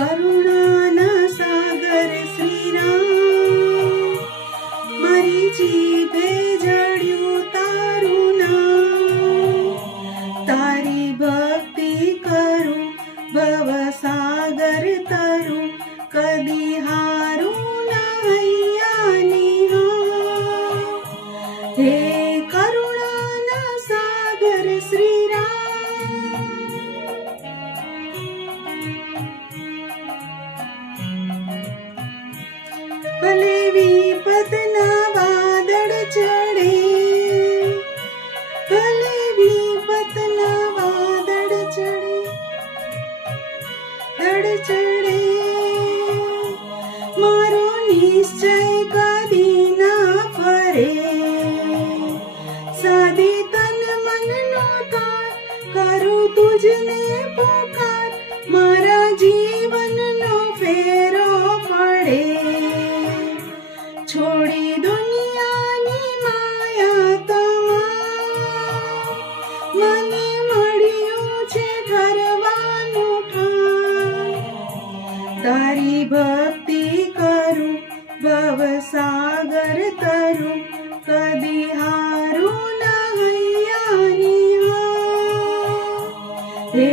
કરુણાના સાગર શ્રી રામ, મારી જીભે જડ્યું તારું નામ, તારી ભક્તિ કરું ભવસાગર તરું, કદી હારું ના હૈયાની હા। હે કરુણાના સાગર શ્રી રામ, ભલે વિપતના વાદળ ચડે, ભલે વિપતના વાદળ ચડે, મારો નિશ્ચય કદી ના ફરે, સાદે તન મનનો તાર કરું તુજને પુકાર, મારા જીવનનો ફેરો પડે, છોડી દુનિયાની માયા તમામ, મને મળ્યું છે ઠરવાનું ઠામ, તારી ભક્તિ કરું ભવસાગર તરું, કદી હારું ના હૈયાની હા। હે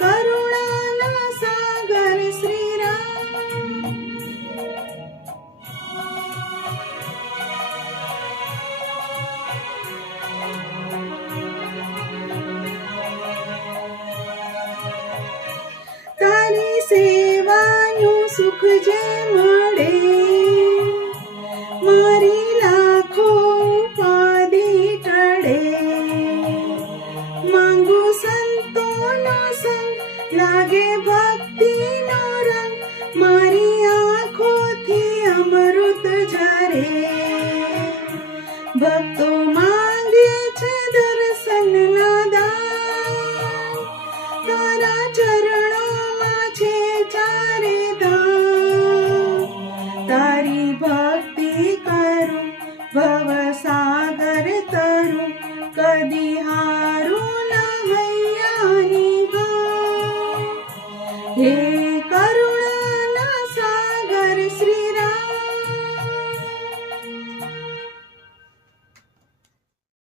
કરુણાના સાગર શ્રી રામ, તારી સેવાનું સુખ જે મળે, મારી લાખો ઉપાધિ ટળે, માંગુ સંતોનો સંગ લાગે ભક્તિનો રંગ, મારી આંખોથી અમૃત ઝરે, ભક્તો માંગે છે દર્શનના દાન, તારા ચરણોમાં છે ચારે ધામ, તારી ભક્તિ કરું ભવસાગર તરું, કદી હારું ના હૈયાની હા। હે